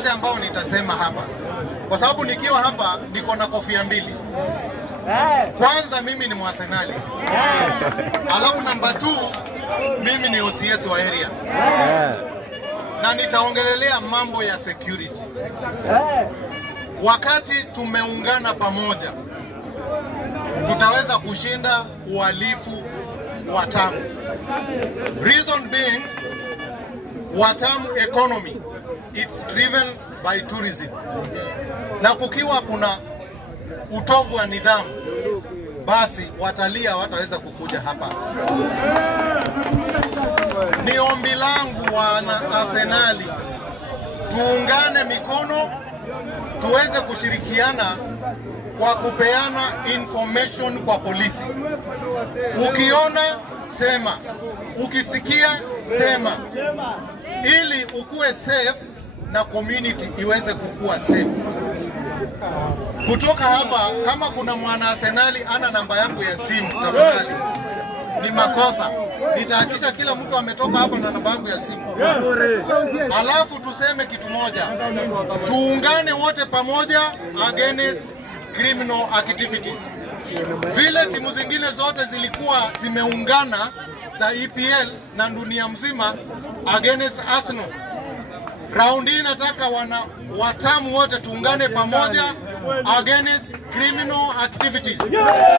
moja ambao nitasema hapa, kwa sababu nikiwa hapa niko na kofia mbili. Kwanza mimi ni Mwasenali, alafu namba 2 mimi ni OCS wa area, na nitaongelelea mambo ya security. Wakati tumeungana pamoja, tutaweza kushinda uhalifu wa Watamu. Reason being, Watamu economy it's driven by tourism, na kukiwa kuna utovu wa nidhamu, basi watalii wataweza kukuja hapa. Ni ombi langu wana Arsenali, tuungane mikono, tuweze kushirikiana kwa kupeana information kwa polisi. Ukiona sema, ukisikia sema, ili ukue safe na community iweze kukua safe. Kutoka hapa, kama kuna mwana Arsenali ana namba yangu ya simu, tafadhali, ni makosa. Nitahakisha kila mtu ametoka hapa na namba yangu ya simu. Alafu tuseme kitu moja, tuungane wote pamoja against criminal activities. Vile timu zingine zote zilikuwa zimeungana za EPL na dunia mzima against Arsenal, round hii nataka Watamu wote tuungane pamoja against criminal activities.